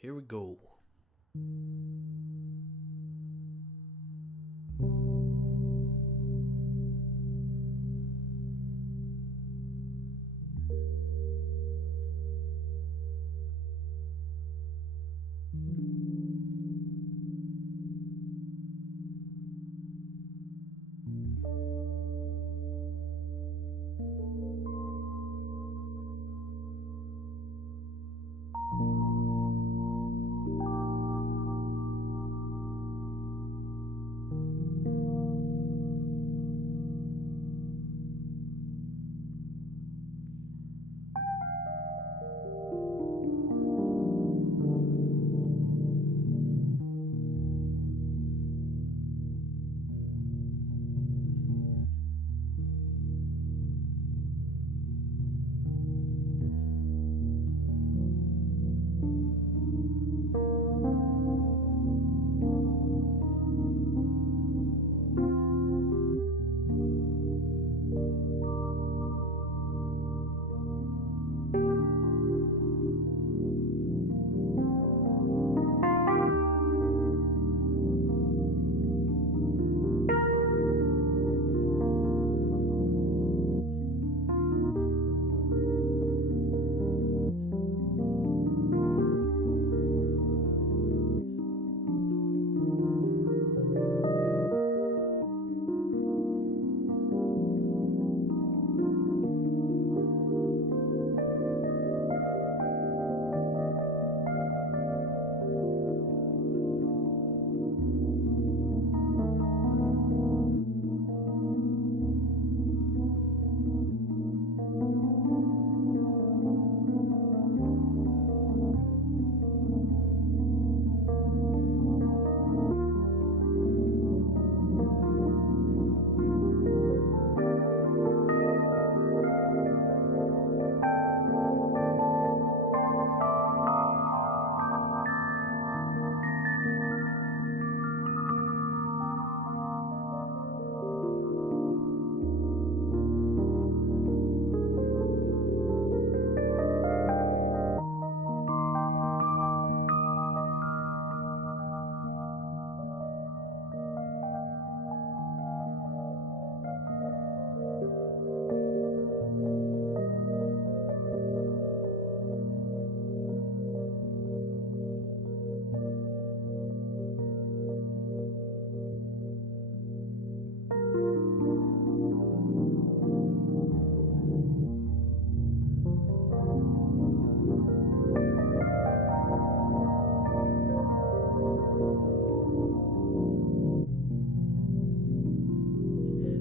Here we go.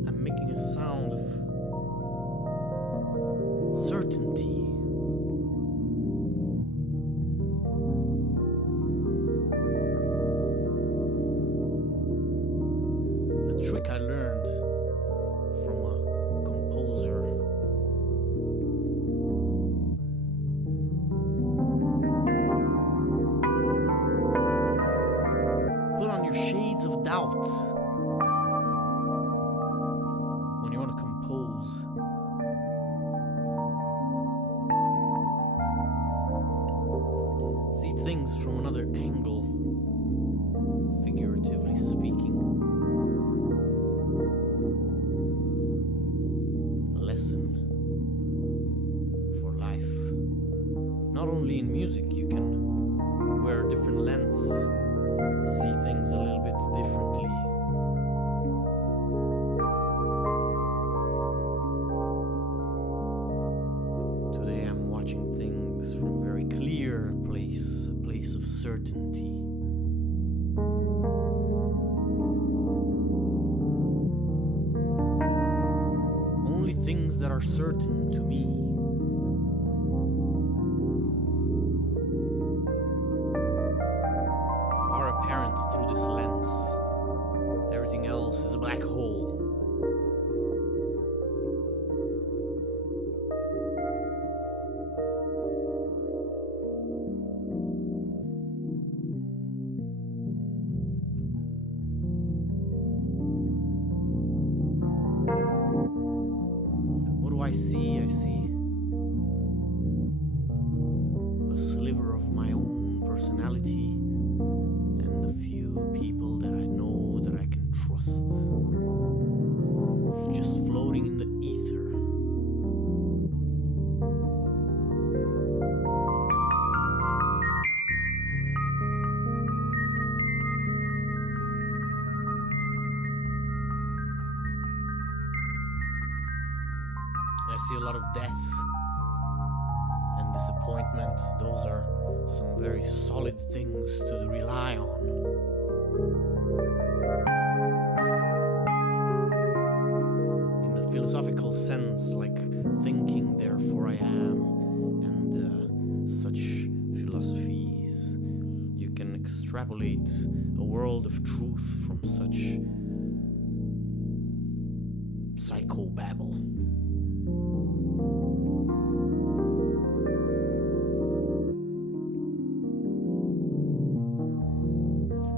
I'm making a sound of certainty. A trick I learned from a composer. Put on your shades of doubt when you want to compose. See things from another angle, figuratively speaking. A lesson for life. Not only in music, you can wear a different lens, see things a little bit differently. Today I'm watching things from a very clear place, a place of certainty. Only things that are certain to me are apparent through this lens. Everything else is a black hole. What do I see? I see a sliver of my own personality. personality and a few people that I know that I can trust. Just floating in the ether. I see a lot of death and disappointment. Those are some very solid things to rely on. In a philosophical sense, like thinking, therefore I am, and such philosophies. You can extrapolate a world of truth from such psychobabble.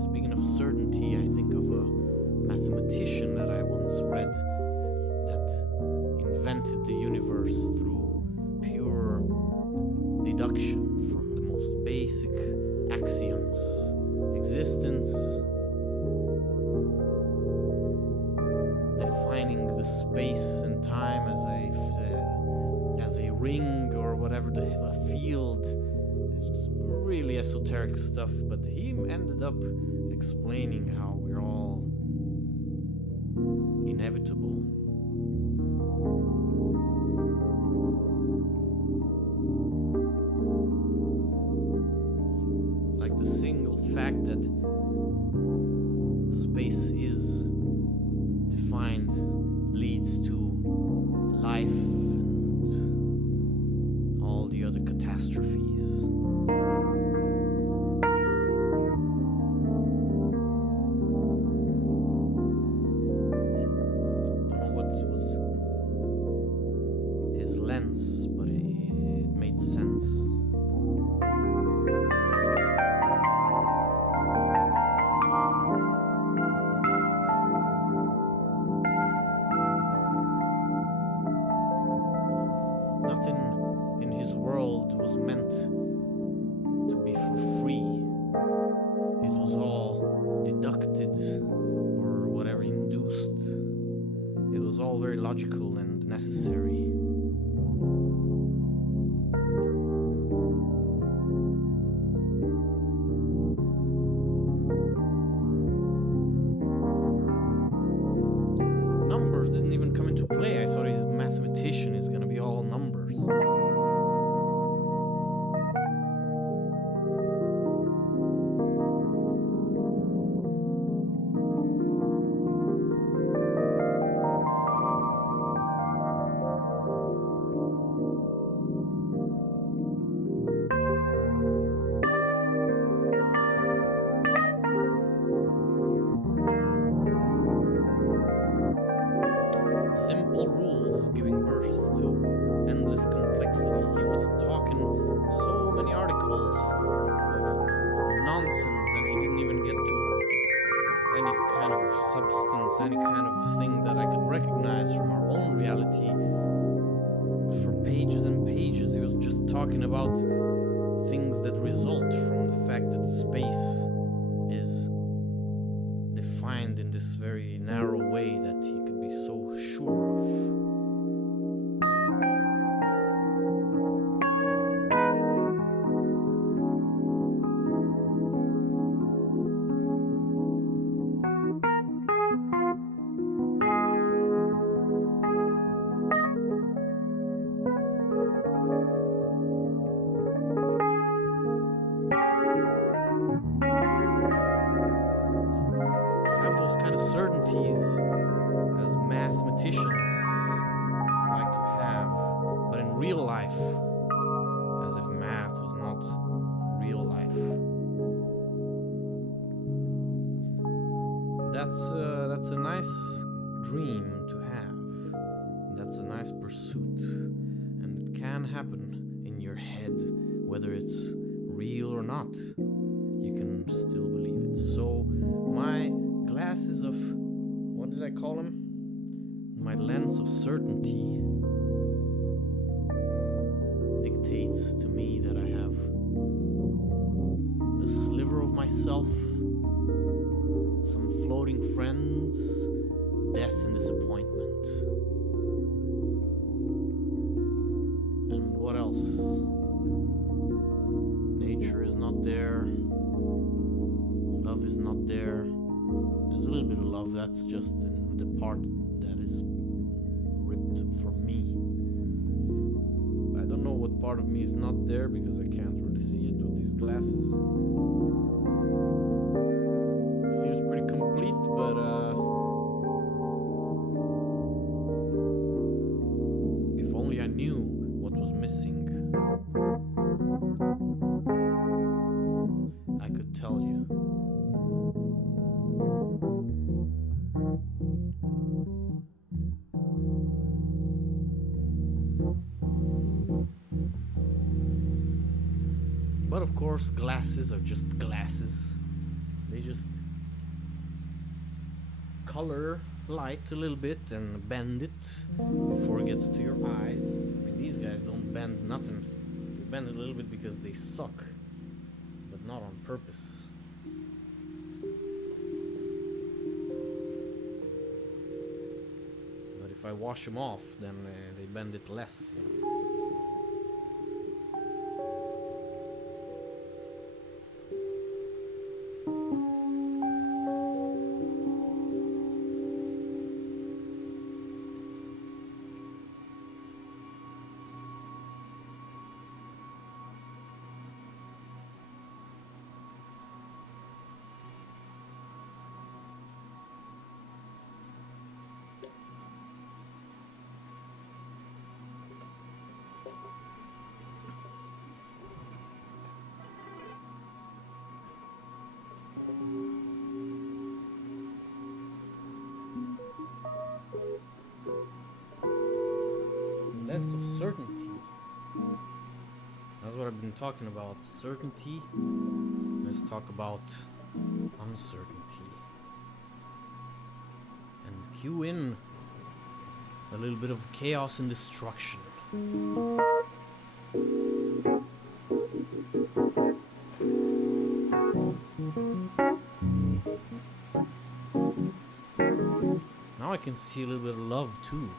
Speaking of certainty, I think of a mathematician that I once read that invented the universe through pure deduction from the most basic axioms. Existence, defining the space and time as a ring or whatever, a field. It's really esoteric stuff, but he ended up explaining how we're all inevitable. Like the single fact that space is defined leads to life and all the other catastrophes. But it made sense. Nothing in his world was meant to be for free. It was all deducted or whatever, induced. It was all very logical and necessary. Numbers didn't even come into play. I thought his mathematician is going to be all numbers. Simple rules giving birth to endless complexity. He was talking so many articles of nonsense, and he didn't even get to any kind of substance, any kind of thing that I could recognize from our own reality. For pages and pages, he was just talking about things that result from the fact that space is defined in this very narrow way that he could be so sure of. Have those kind of certainties as mathematicians like to have, but in real life, as if math was not real life. That's a nice dream to have. That's a nice pursuit, and it can happen in your head, whether it's real or not. You can still believe it. So my glasses of, what did I call them? My lens of certainty dictates to me that I have a myself, some floating friends, death and disappointment. And what else? Nature is not there. Love is not there. There's a little bit of love, that's just in the part that is ripped from me. I don't know what part of me is not there because I can't really see it with these glasses. It seems pretty complete, but if only I knew what was missing, I could tell you. But of course, glasses are just glasses. They just color light a little bit and bend it before it gets to your eyes. I mean, these guys don't bend nothing. They bend it a little bit because they suck, but not on purpose. But if I wash them off, then they bend it less, you know. That's of certainty. That's what I've been talking about. Certainty. Let's talk about uncertainty. And cue in a little bit of chaos and destruction. Now I can see a little bit of love too.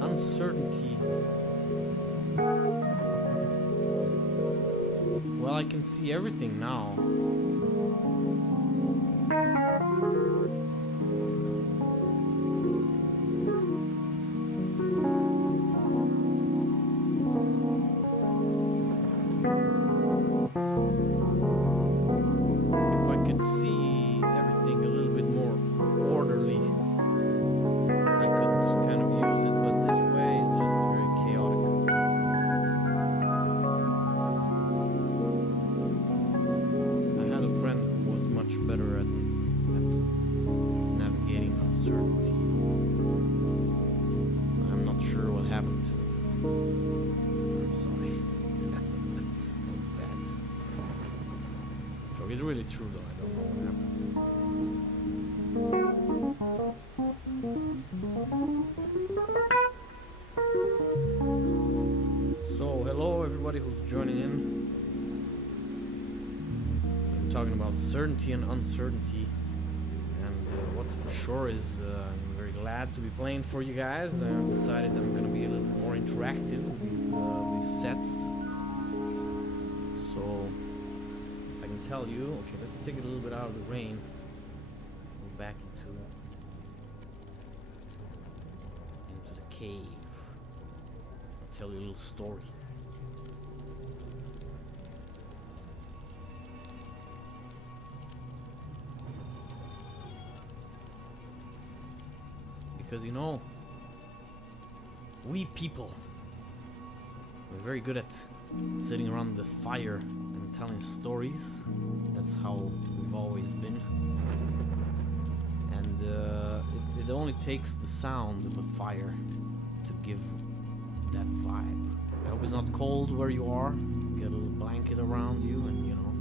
Uncertainty. Well, I can see everything now. It's really true though, I don't know what happened. So, hello everybody who's joining in. I'm talking about certainty and uncertainty. And what's for sure is I'm very glad to be playing for you guys. I decided I'm going to be a little bit more interactive with these sets. So tell you, okay, let's take it a little bit out of the rain, go back into the cave. I'll tell you a little story. Because you know, we people, we're very good at sitting around the fire and telling stories. That's how we've always been. And it only takes the sound of a fire to give that vibe. I hope it's not cold where you are. Get a little blanket around you and, you know,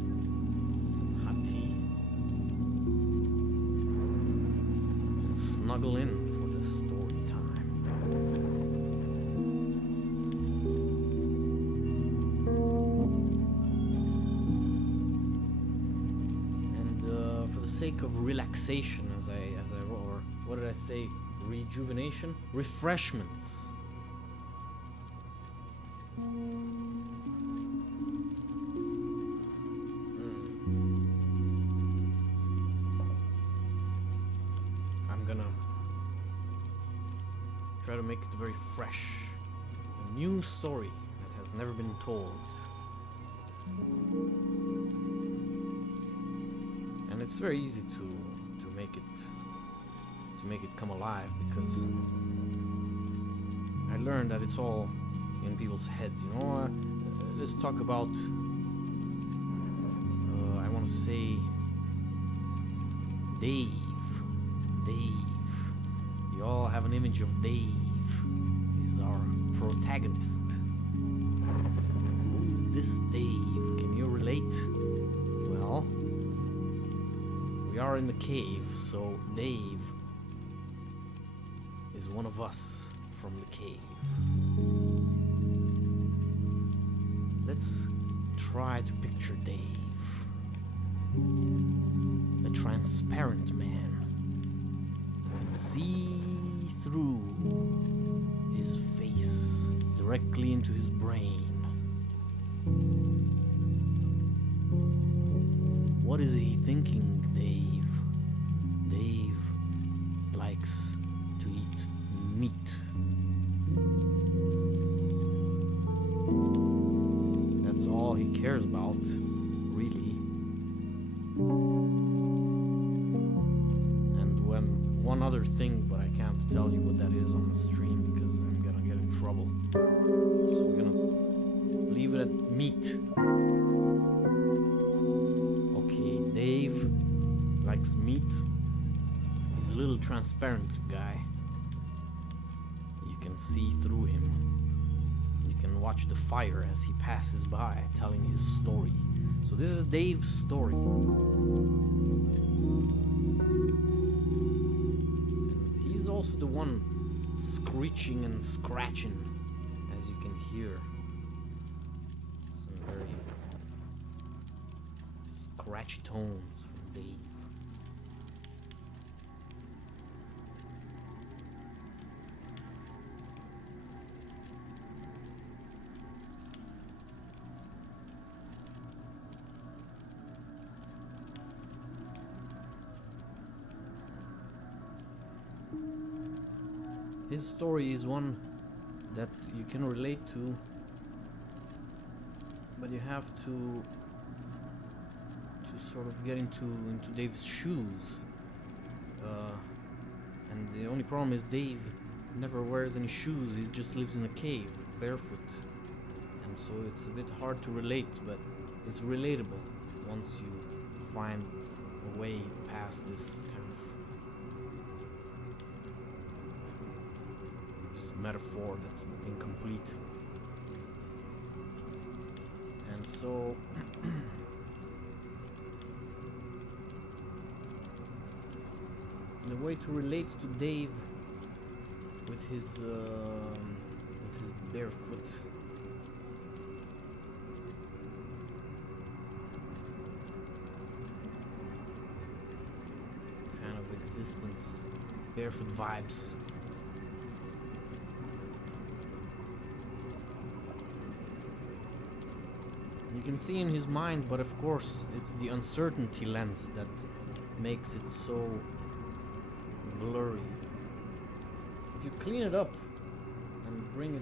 snuggle in for the story time. And for the sake of relaxation, or what did I say? Rejuvenation? Refreshments. I'm gonna try to make it very fresh. A new story that has never been told. And it's very easy to make it come alive, because I learned that it's all in people's heads, you know. Let's talk about I want to say Dave. You all have an image of Dave. He's our protagonist. Who's this Dave? Can you relate? Well, we are in the cave, so Dave is one of us from the cave. Let's try to picture Dave, a transparent man. You can see through his face directly into his brain. What is he thinking, Dave? Dave likes to eat meat. That's all he cares about, really. And one other thing, but I can't tell you what that is on the stream because I'm gonna get in trouble. So we're gonna leave it at meat. Okay, Dave likes meat. He's a little transparent guy. You can see through him. You can watch the fire as he passes by, telling his story. So this is Dave's story. And he's also the one screeching and scratching, as you can hear. Some very scratchy tones from Dave. His story is one that you can relate to, but you have to sort of get into Dave's shoes. And the only problem is Dave never wears any shoes. He just lives in a cave, barefoot. And so it's a bit hard to relate, but it's relatable once you find a way past this kind of metaphor that's incomplete. And so the way to relate to Dave with his barefoot kind of existence, barefoot vibes. You can see in his mind, but of course it's the uncertainty lens that makes it so blurry. If you clean it up and bring it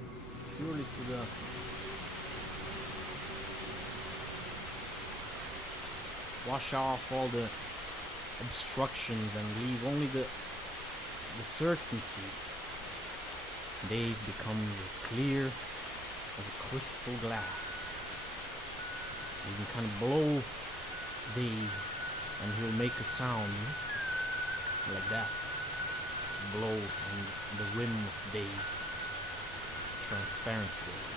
purely to the wash off all the obstructions and leave only the certainty, Dave becomes as clear as a crystal glass. You can kind of blow Dave and he'll make a sound like that. Blow on the rim of Dave. Transparent Dave.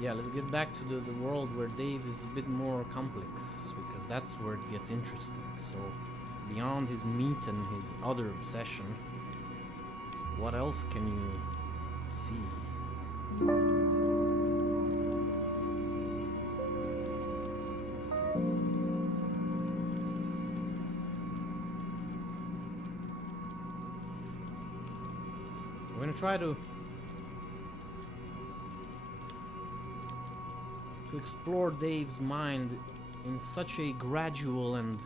yeah, let's get back to the world where Dave is a bit more complex, because that's where it gets interesting. So, beyond his meat and his other obsession, what else can you see? We're gonna try to explore Dave's mind in such a gradual and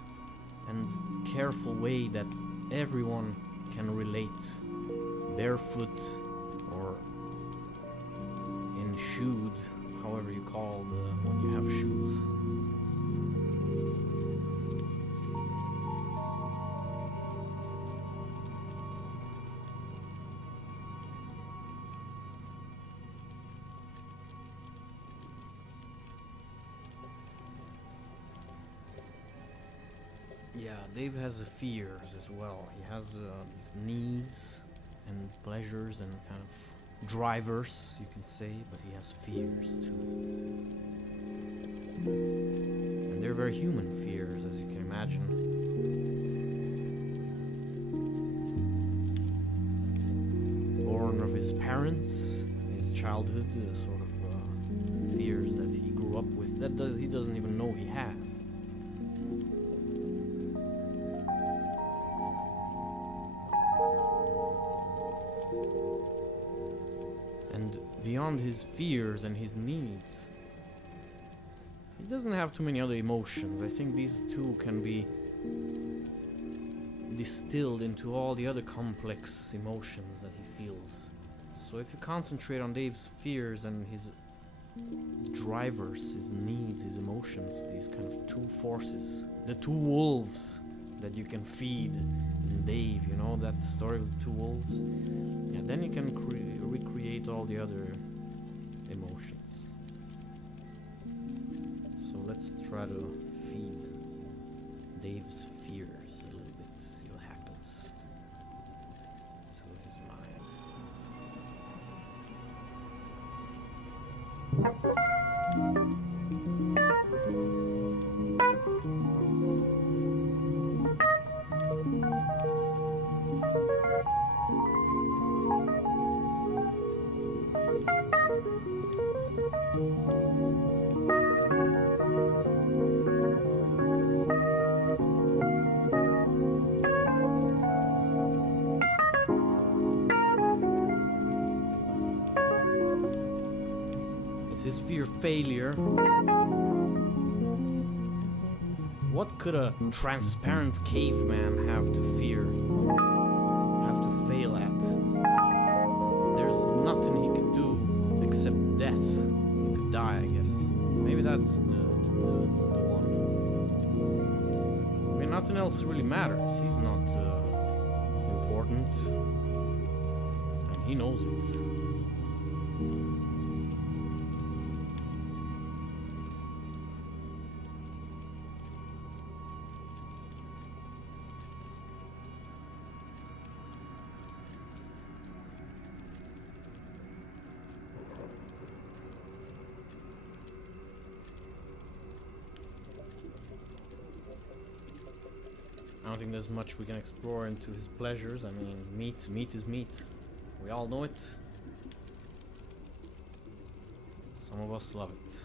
careful way that everyone can relate, barefoot or in shoed, however you call when you have shoes. Yeah, Dave has fears as well. He has these needs and pleasures and kind of drivers, you can say, but he has fears too. And they're very human fears, as you can imagine. Born of his parents, his childhood, sort of fears that he grew up with that he doesn't even know he has. And beyond his fears and his needs, he doesn't have too many other emotions. I think these two can be distilled into all the other complex emotions that he feels. So if you concentrate on Dave's fears and his drivers, his needs, his emotions, these kind of two forces, the two wolves that you can feed in Dave, you know, that story of the two wolves, yeah, then you can recreate all the other emotions. So let's try to feed Dave's fears a little bit, see what happens to his mind. It's his fear of failure. What could a transparent caveman have to fear? Have to fail at? There's nothing he could do except death. He could die, I guess. Maybe that's the one. I mean, nothing else really matters. He's not important. And he knows it. I don't think there's much we can explore into his pleasures. I mean, meat is meat. We all know it. Some of us love it.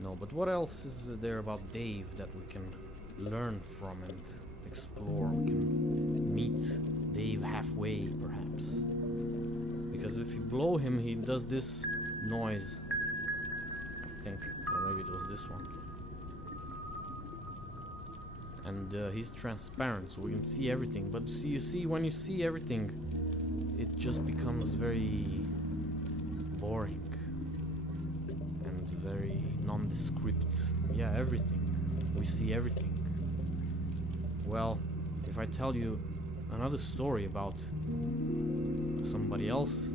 No, but what else is there about Dave that we can learn from and explore? We can meet Dave halfway, perhaps. Because if you blow him, he does this noise. I think, or maybe it was this one. And he's transparent, so we can see everything. But you see, when you see everything, it just becomes very boring and very nondescript. Yeah, everything. We see everything. Well, if I tell you another story about somebody else,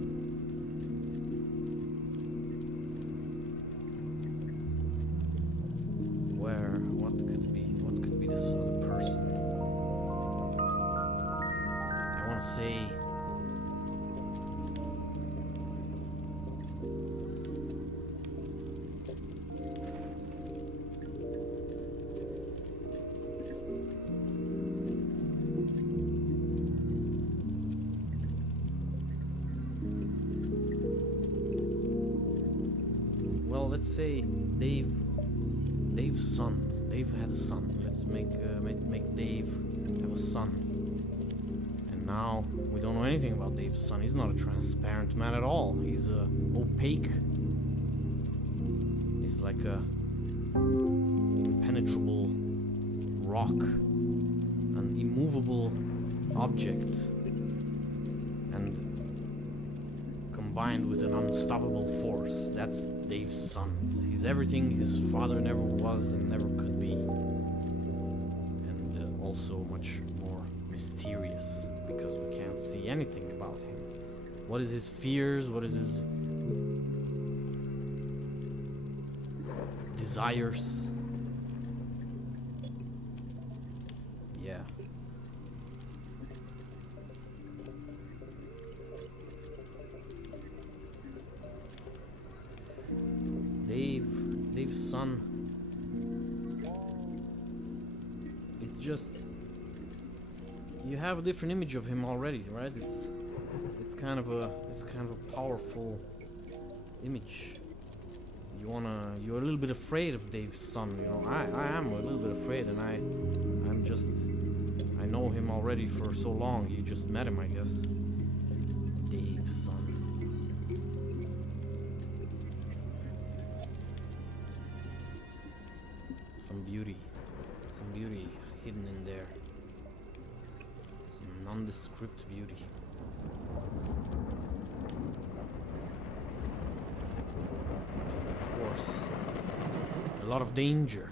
what could be this other person? I want to say let's say Dave's son. Dave had a son. Let's make Dave have a son. And now we don't know anything about Dave's son. He's not a transparent man at all. He's opaque. He's like a impenetrable rock, an immovable object, and combined with an unstoppable force. That's Dave's son. He's everything his father never was and never could be, and also much more mysterious because we can't see anything about him. What is his fears? What is his desires? Yeah. Dave's son. It's just you have a different image of him already, right? It's kind of a powerful image. You're a little bit afraid of Dave's son, you know. I am a little bit afraid, and I know him already for so long. You just met him, I guess. Dave's son. Some beauty hidden in there. Some nondescript beauty. And of course, a lot of danger.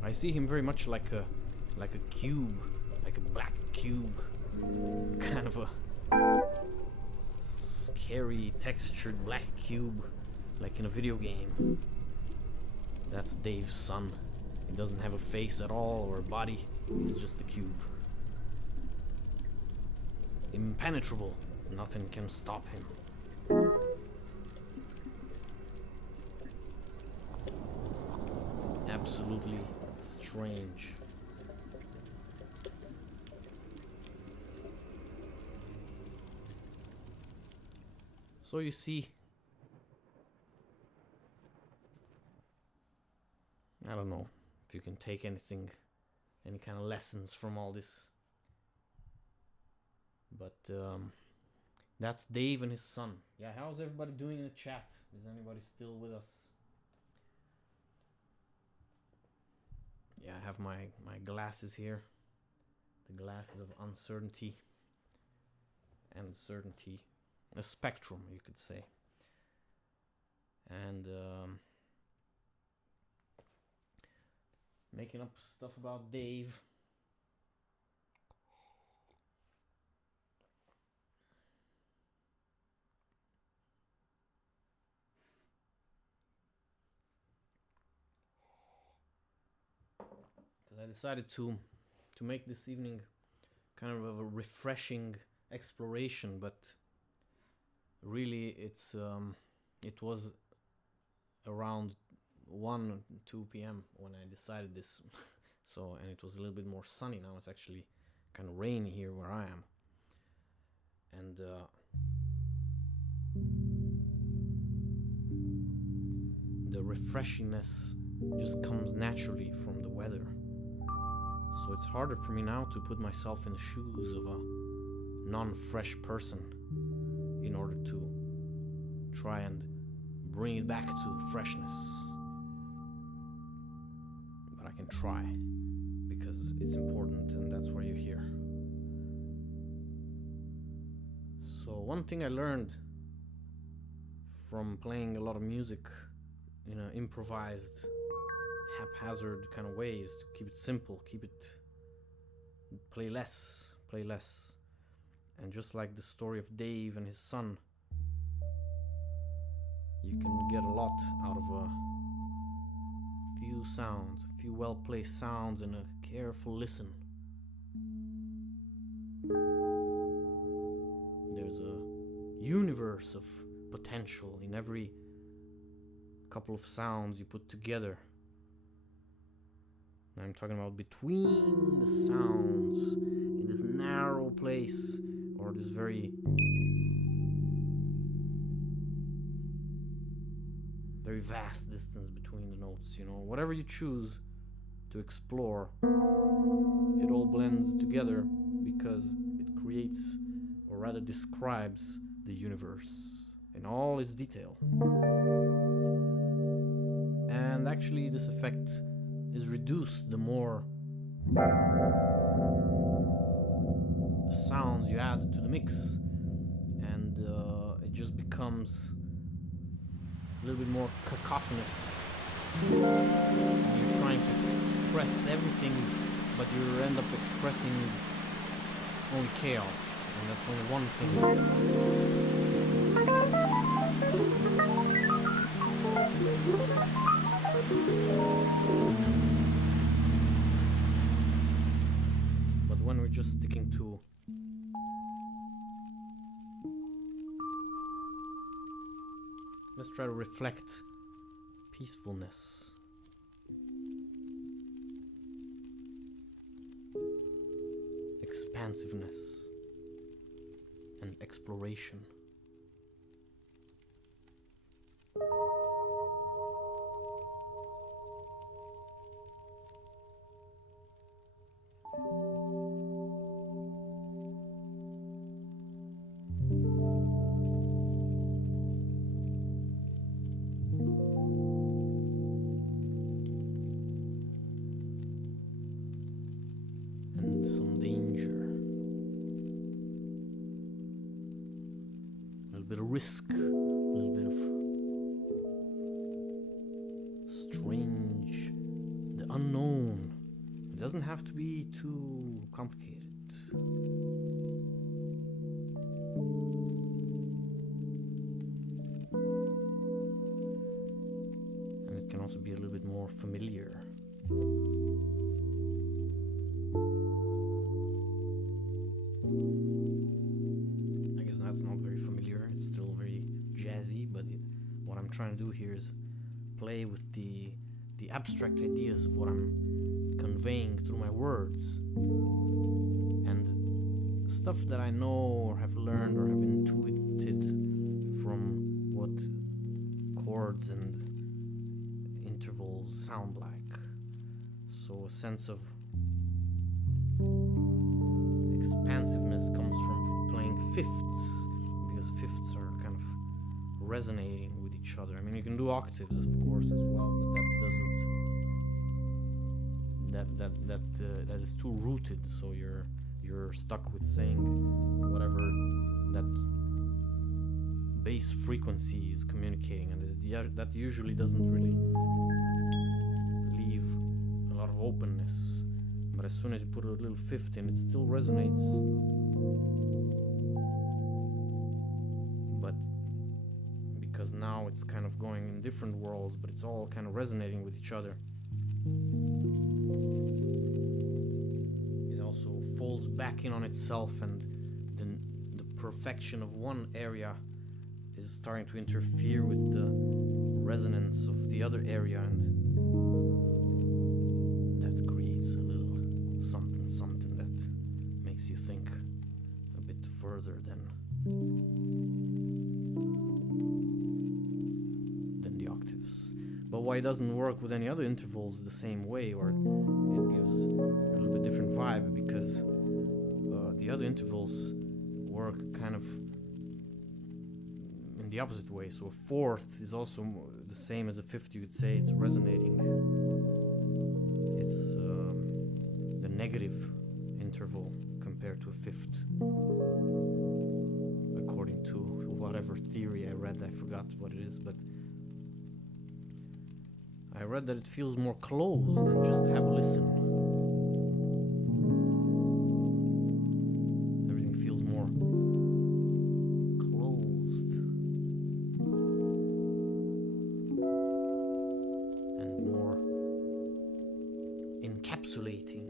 I see him very much like a cube, like a black cube, kind of a scary textured black cube, like in a video game. That's Dave's son. He doesn't have a face at all or a body. He's just a cube. Impenetrable. Nothing can stop him. Absolutely strange. So you see, I don't know if you can take anything, any kind of lessons from all this, but that's Dave and his son. Yeah, how's everybody doing in the chat? Is anybody still with us? Yeah, I have my glasses here. The glasses of uncertainty and certainty. A spectrum, you could say. And making up stuff about Dave. I decided to make this evening kind of a refreshing exploration, but really it was around 2 p.m. when I decided this. So, and it was a little bit more sunny. Now it's actually kind of rainy here where I am, and the refreshingness just comes naturally from the weather. So it's harder for me now to put myself in the shoes of a non-fresh person in order to try and bring it back to freshness. But I can try, because it's important and that's why you're here. So one thing I learned from playing a lot of music in an improvised, haphazard kind of way is to keep it simple, play less. And just like the story of Dave and his son, you can get a lot out of a few sounds, a few well-placed sounds and a careful listen. There's a universe of potential in every couple of sounds you put together. And I'm talking about between the sounds in this narrow place, or this very vast distance between the notes, you know. Whatever you choose to explore, it all blends together because it creates, or rather describes, the universe in all its detail. And actually this effect is reduced the more sounds you add to the mix, and it just becomes a little bit more cacophonous. You're trying to express everything, but you end up expressing only chaos, and that's only one thing. But when we're just sticking to let's try to reflect peacefulness, expansiveness, and exploration. Some danger, a little bit of risk, a little bit of strange, the unknown. It doesn't have to be too complicated. And it can also be a little bit more familiar. That's not very familiar, it's still very jazzy, but what I'm trying to do here is play with the abstract ideas of what I'm conveying through my words, and stuff that I know or have learned or have intuited from what chords and intervals sound like. So a sense of expansiveness comes from playing fifths, because fifths are kind of resonating with each other. I mean, you can do octaves, of course, as well, but that is too rooted. So you're stuck with saying whatever that bass frequency is communicating, and that usually doesn't really leave a lot of openness. But as soon as you put a little fifth in, it still resonates. But because now it's kind of going in different worlds, but it's all kind of resonating with each other. It also folds back in on itself, and the perfection of one area is starting to interfere with the resonance of the other area, and that creates a little something that makes you think a bit further than the octaves. But why it doesn't work with any other intervals the same way, or it gives a little bit different vibe, because the other intervals work kind of in the opposite way. So a fourth is also the same as a fifth. You could say it's resonating. It's the negative interval compared to a fifth, according to whatever theory I read. I forgot what it is, but I read that it feels more closed and just have a listen. Everything feels more closed and more encapsulating.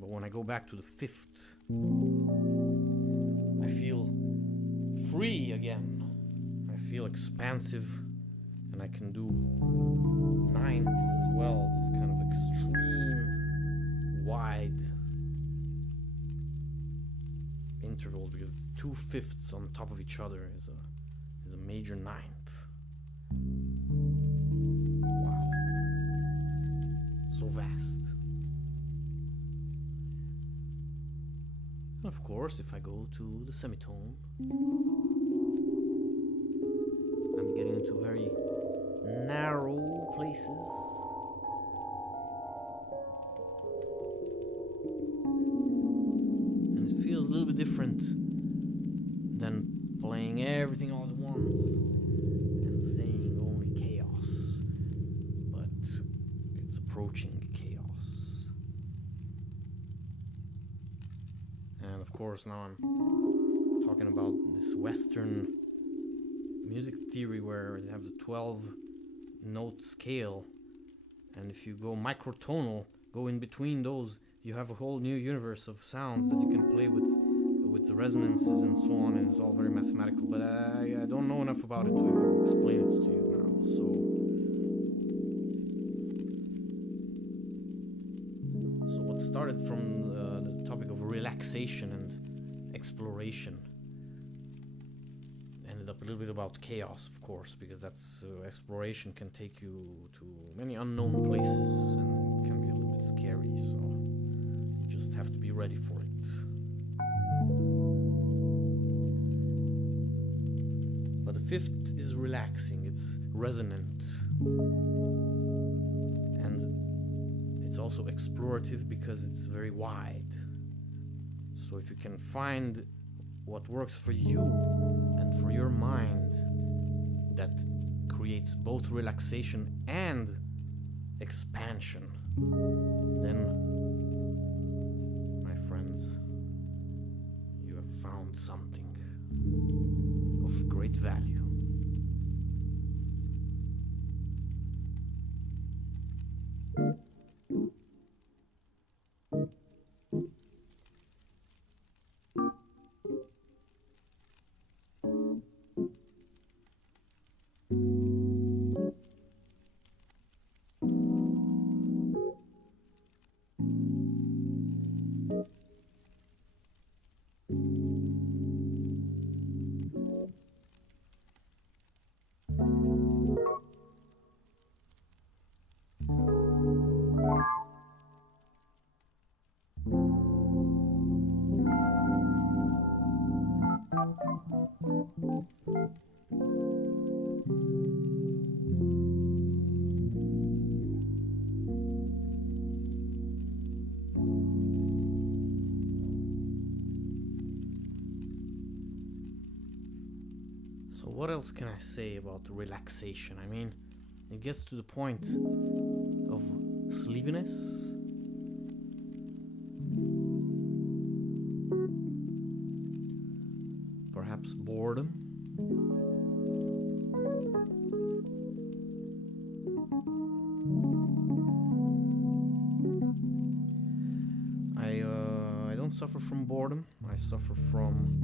But when I go back to the fifth, I feel free again. I feel expansive, and I can do ninths as well, this kind of extreme wide intervals, because 2/5 on top of each other is a major ninth. Wow, so vast. And of course, if I go to the semitone, I'm getting into very narrow places. And it feels a little bit different than playing everything all at once and saying only chaos. But it's approaching chaos. And of course, now I'm talking about this Western music theory where they have the 12-note scale, and if you go microtonal, go in between those, you have a whole new universe of sounds that you can play with the resonances and so on, and it's all very mathematical, but I don't know enough about it to explain it to you now. So what started from the topic of relaxation and exploration ended up a little bit about chaos, of course, because that's exploration can take you to many unknown places, and it can be a little bit scary, so you just have to be ready for it. But the fifth is relaxing, it's resonant, and it's also explorative because it's very wide. So if you can find what works for you and for your mind, that creates both relaxation and expansion, then, my friends, you have found something of great value. So what else can I say about relaxation? I mean, it gets to the point of sleepiness. Perhaps boredom. I don't suffer from boredom. I suffer from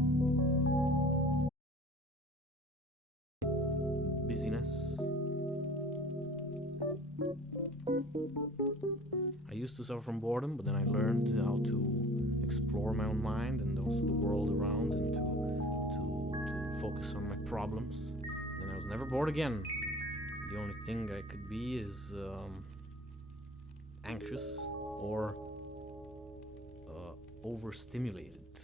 busyness. I used to suffer from boredom, but then I learned how to explore my own mind and also the world around, and to focus on my problems. And I was never bored again. The only thing I could be is anxious or overstimulated.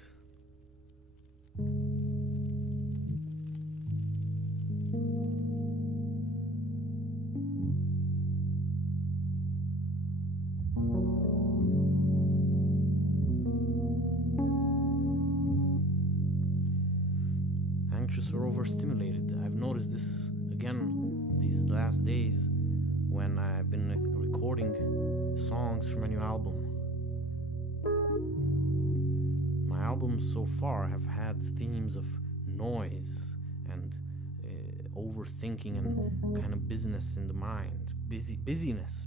Anxious or overstimulated. I've noticed this again these last days when I've been recording songs for my new album. My albums so far have had themes of noise and overthinking and kind of business in the mind. Busyness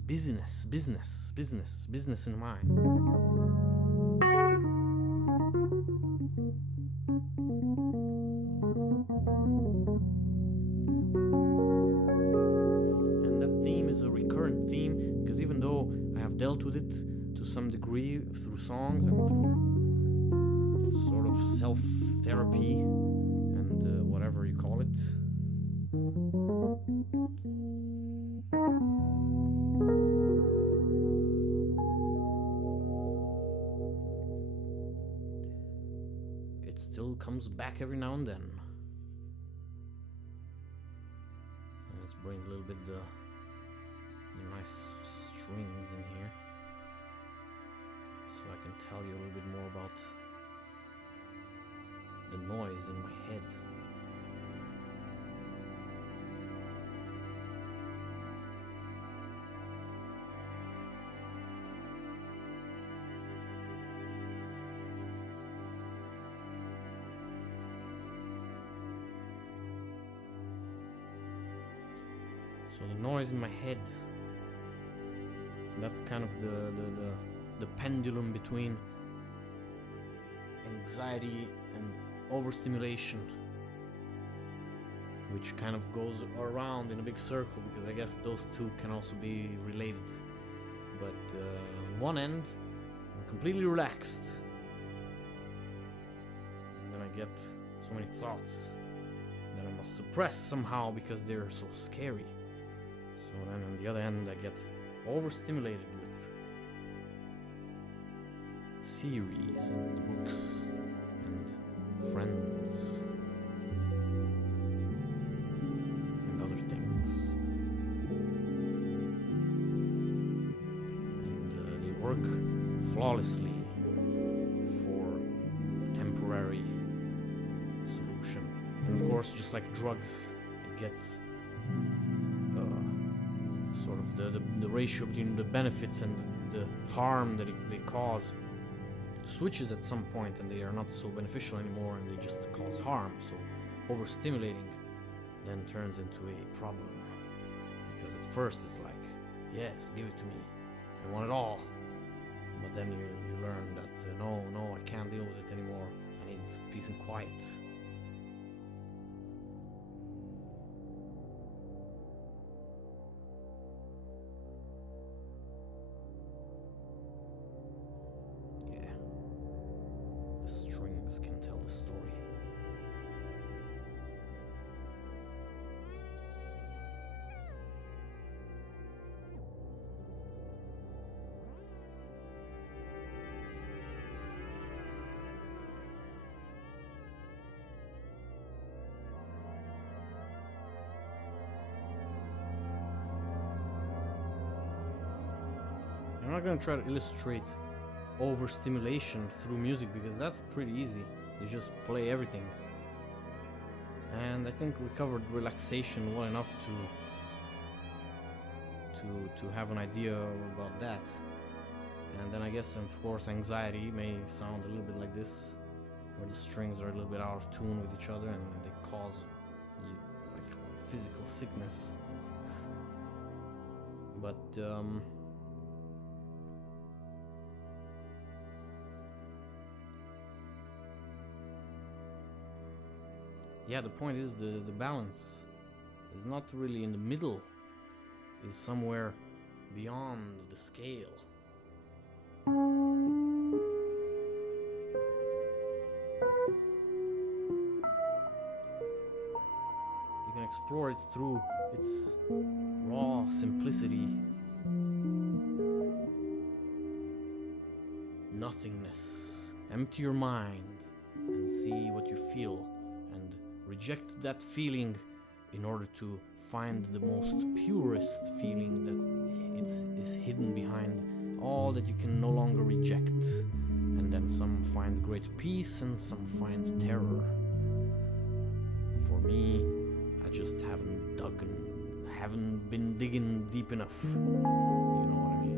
in the mind. dealt with it to some degree through songs and through sort of self-therapy and whatever you call it. It still comes back every now and then. Let's bring a little bit the nice strings in here, so I can tell you a little bit more about the noise in my head. So the noise in my head, that's kind of the pendulum between anxiety and overstimulation, which kind of goes around in a big circle, because I guess those two can also be related. But on one end, I'm completely relaxed, and then I get so many thoughts that I must suppress somehow because they're so scary. So then on the other end, I get overstimulated with series and books and friends and other things, and they work flawlessly for a temporary solution. And of course, just like drugs, it gets sort of the ratio between the benefits and the harm that they cause switches at some point, and they are not so beneficial anymore, and they just cause harm. So overstimulating then turns into a problem, because at first it's like, yes, give it to me, I want it all. But then you learn that no, I can't deal with it anymore, I need peace and quiet. Can tell the story. I'm not going to try to illustrate overstimulation through music, because that's pretty easy. You just play everything. And I think we covered relaxation well enough to have an idea about that. And then I guess, of course, anxiety may sound a little bit like this, where the strings are a little bit out of tune with each other and they cause you like physical sickness. But yeah, the point is the balance is not really in the middle, is somewhere beyond the scale. You can explore it through its raw simplicity, nothingness. Empty your mind and see what you feel, and reject that feeling in order to find the most purest feeling that is hidden behind all that you can no longer reject. And then some find great peace and some find terror. For me, I just haven't been digging deep enough. You know what I mean?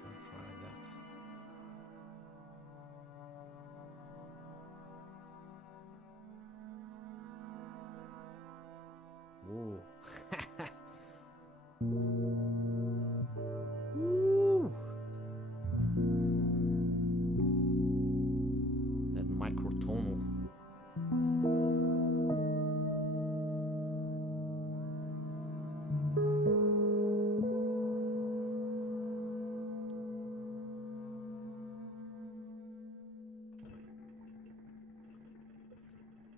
Just gonna try that. Whoa. Woo. That microtonal.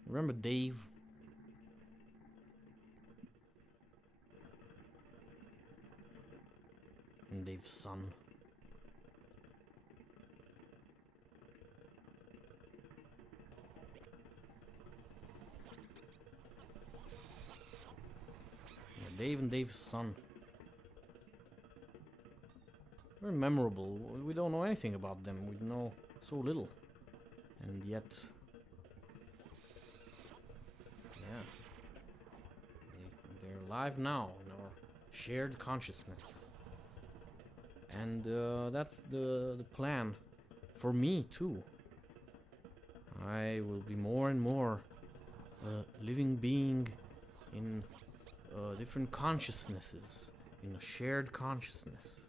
Remember Dave? And Dave's son. Yeah, Dave and Dave's son. Very memorable. We don't know anything about them. We know so little. And yet... yeah. They're alive now in our shared consciousness. And that's the plan for me too. I will be more and more a living being in different consciousnesses, in a shared consciousness.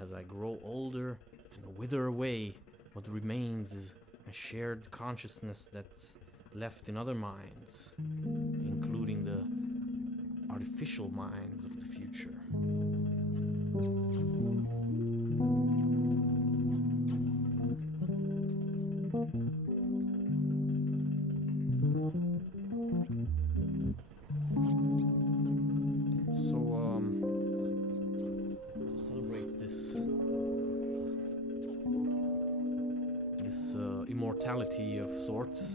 As I grow older and wither away, what remains is a shared consciousness that's left in other minds, including the artificial minds of the future. So, to celebrate this immortality of sorts,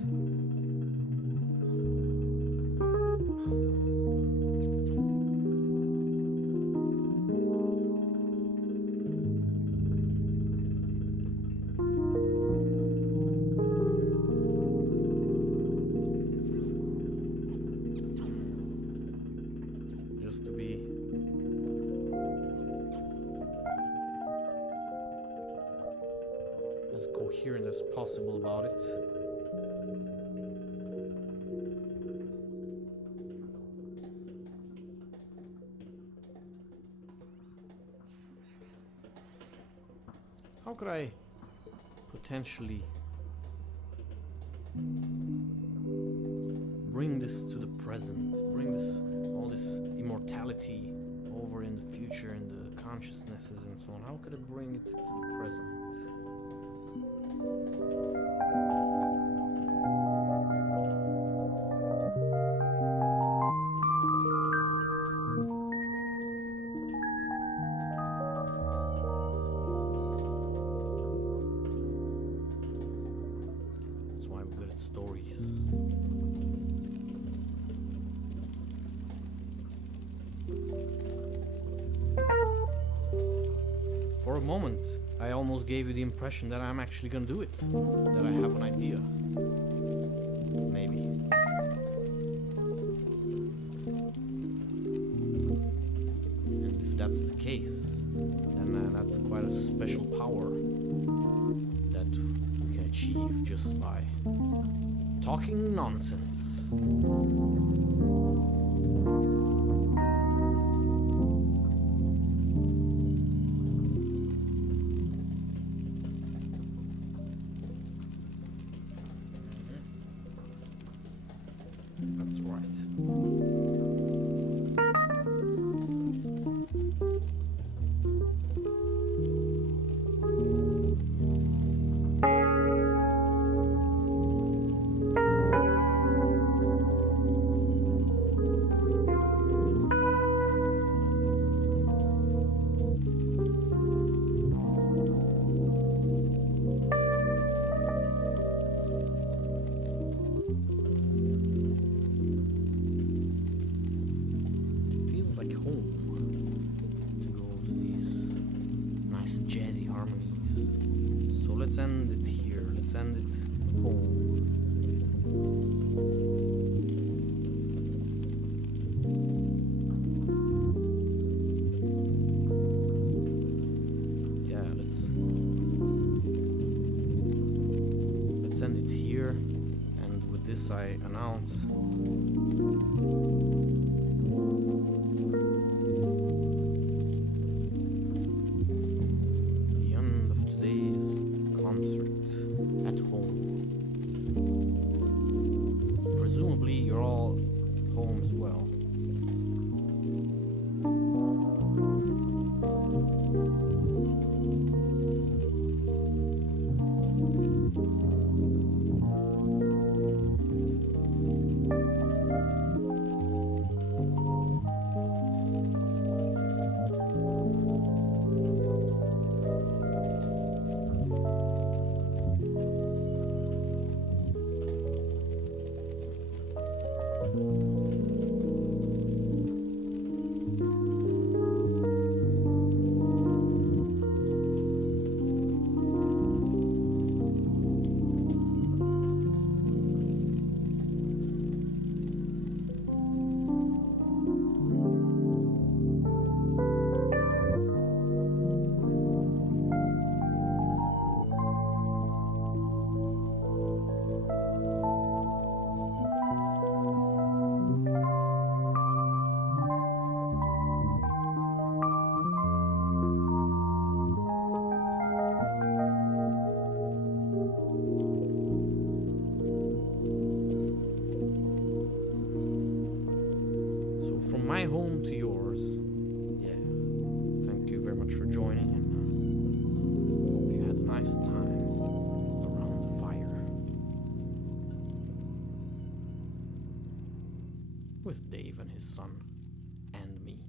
just to be as coherent as possible about it. How could I potentially bring this to the present, bring all this immortality over in the future, in the consciousnesses and so on? How could I bring it to the present? That's why I'm good at stories. For a moment, I almost gave you the impression that I'm actually gonna do it, that I have an idea. Maybe. And if that's the case, then that's quite a special power that we can achieve just by talking nonsense. That's right. Feels like home to go to these nice jazzy harmonies. So let's end it here. Let's end it home. Yeah, this, I announce the end of today's concert at home. Presumably, you're all home as well. From my home to yours, yeah. Thank you very much for joining, and hope you had a nice time around the fire with Dave and his son and me.